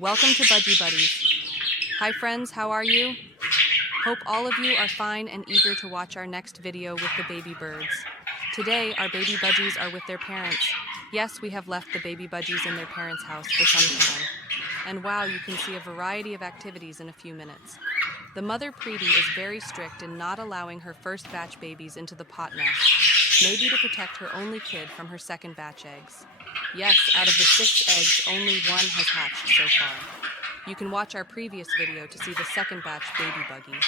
Welcome to Budgie Buddies. Hi friends, how are you? Hope all of you are fine and eager to watch our next video with the baby birds. Today, our baby budgies are with their parents. Yes, we have left the baby budgies in their parents' house for some time. And wow, you can see a variety of activities in a few minutes. The mother Preeti is very strict in not allowing her first batch babies into the pot nest, maybe to protect her only kid from her second batch eggs. Yes, out of the 6 eggs, only one has hatched so far. You can watch our previous video to see the second batch baby buggy.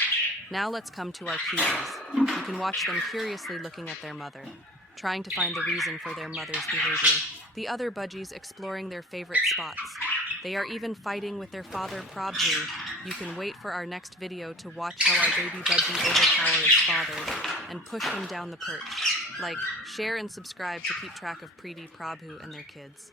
Now let's come to our cuties. You can watch them curiously looking at their mother, trying to find the reason for their mother's behavior. The other budgies exploring their favorite spots. They are even fighting with their father Prabhu. You can wait for our next video to watch how our baby budgie overpower its father and push him down the perch. Like, share and subscribe to keep track of Preeti, Prabhu, and their kids.